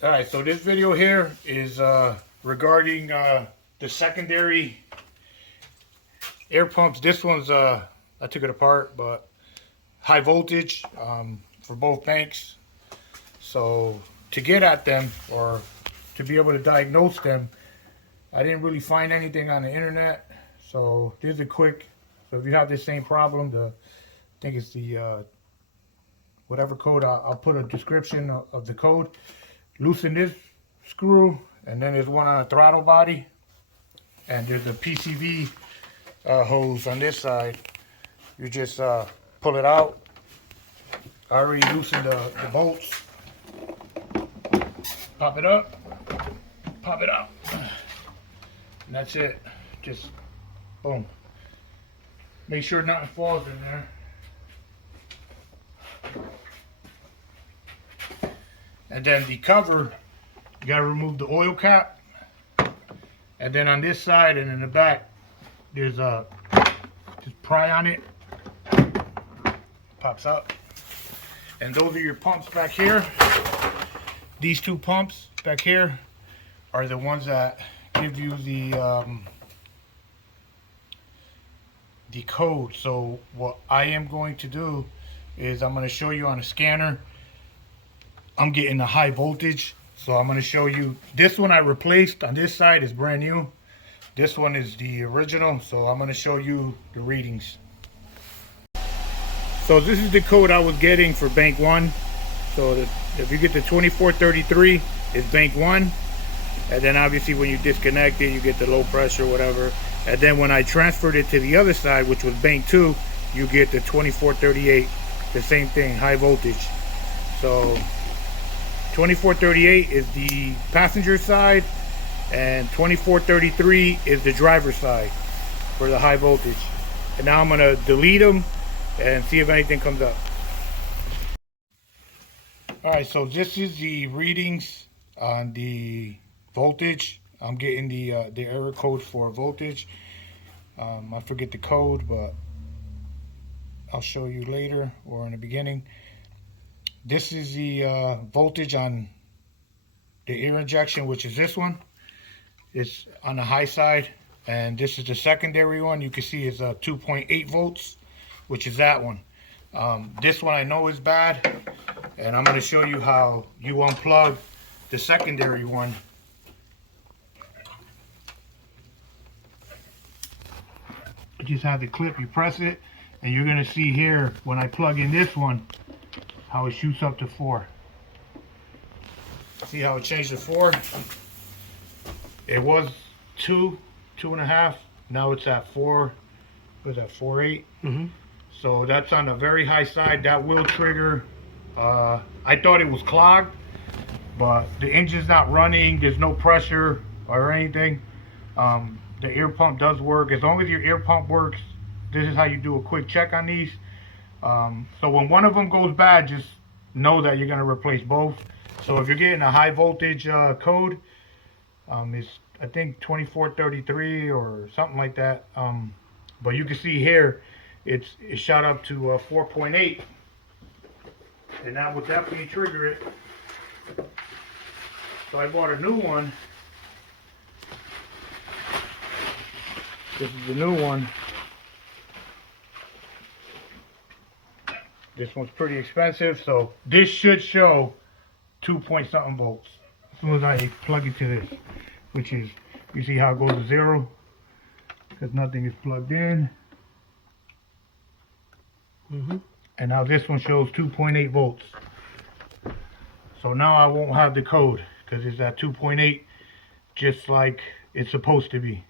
Alright, so this video here is regarding the secondary air pumps. This one's, I took it apart, but high voltage for both banks. So to get at them or to be able to diagnose them, I didn't really find anything on the internet. So this is a quick, so if you have the same problem, I think it's the whatever code, I'll put a description of the code. Loosen this screw, and then there's one on the throttle body, and there's a PCV hose on this side. You just pull it out. I already loosened the bolts. Pop it up, pop it out, and that's it. Just boom. Make sure nothing falls in there. And then the cover, you gotta remove the oil cap. And then on this side and in the back, there's a just pry on it. Pops up. And those are your pumps back here. These two pumps back here are the ones that give you the code. So what I am going to do is I'm going to show you on a scanner. I'm getting a high voltage, so I'm going to show you. This one I replaced on this side is brand new. This one is the original, so I'm going to show you the readings. So this is the code I was getting for bank 1. So if you get the 2433, it's bank 1. And then obviously when you disconnect it, you get the low pressure, whatever. And then when I transferred it to the other side, which was bank 2, you get the 2438, the same thing, high voltage. So 2438 is the passenger side, and 2433 is the driver side for the high voltage. And now I'm going to delete them and see if anything comes up. Alright, so this is the readings on the voltage. I'm getting the error code for voltage. I forget the code, but I'll show you later or in the beginning. This is the voltage on the air injection, which is this one. It's on the high side, and this is the secondary one. You can see it's 2.8 volts, which is that one. This one I know is bad, and I'm going to show you how you unplug the secondary one. You just have the clip, you press it, and you're going to see here when I plug in this one how it shoots up to 4. See how it changed to 4? It was 2.5. Now it's at 4. What is that, 4.8? Mm-hmm. So that's on the very high side. That will trigger. I thought it was clogged, but the engine's not running. There's no pressure or anything. The air pump does work. As long as your air pump works, this is how you do a quick check on these. So when one of them goes bad, just know that you're going to replace both. So if you're getting a high voltage code, it's I think 2433 or something like that. But you can see here, it shot up to 4.8, and that will definitely trigger it. So I bought a new one. This is the new one. This one's pretty expensive, so this should show 2-point-something volts as soon as I plug it to this, which is, you see how it goes to 0 because nothing is plugged in. And now this one shows 2.8 volts. So now I won't have the code because it's at 2.8, just like it's supposed to be.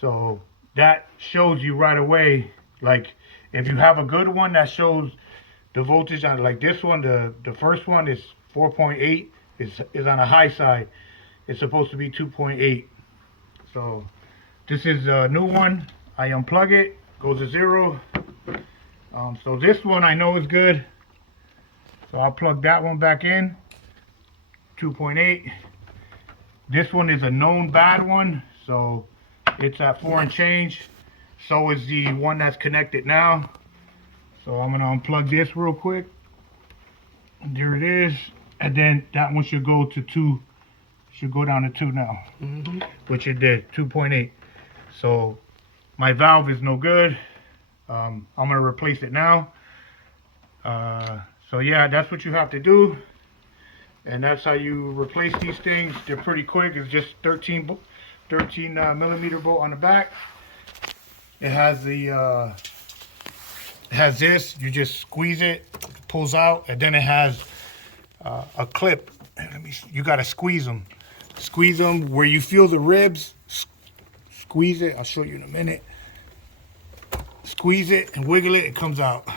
So that shows you right away, like if you have a good one that shows the voltage on, like this one, the first one is 4.8, is on the high side. It's supposed to be 2.8. So this is a new one. I unplug it, goes to 0. So this one I know is good. So I'll plug that one back in, 2.8. This one is a known bad one, so it's at 4 and change. So is the one that's connected now. So I'm gonna unplug this real quick. There it is. And then that one should go to 2, should go down to 2 now, which it did, 2.8. So my valve is no good. I'm gonna replace it now. So yeah, that's what you have to do, and that's how you replace these things. They're pretty quick. It's just 13 millimeter bolt on the back. It has the it has this. You just squeeze it, pulls out, and then it has a clip. You gotta squeeze them where you feel the ribs. Squeeze it. I'll show you in a minute. Squeeze it and wiggle it. It comes out.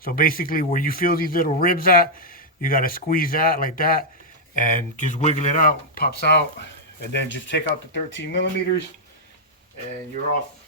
So basically, where you feel these little ribs at, you gotta squeeze that like that, and just wiggle it out. Pops out, and then just take out the 13 millimeters, and you're off.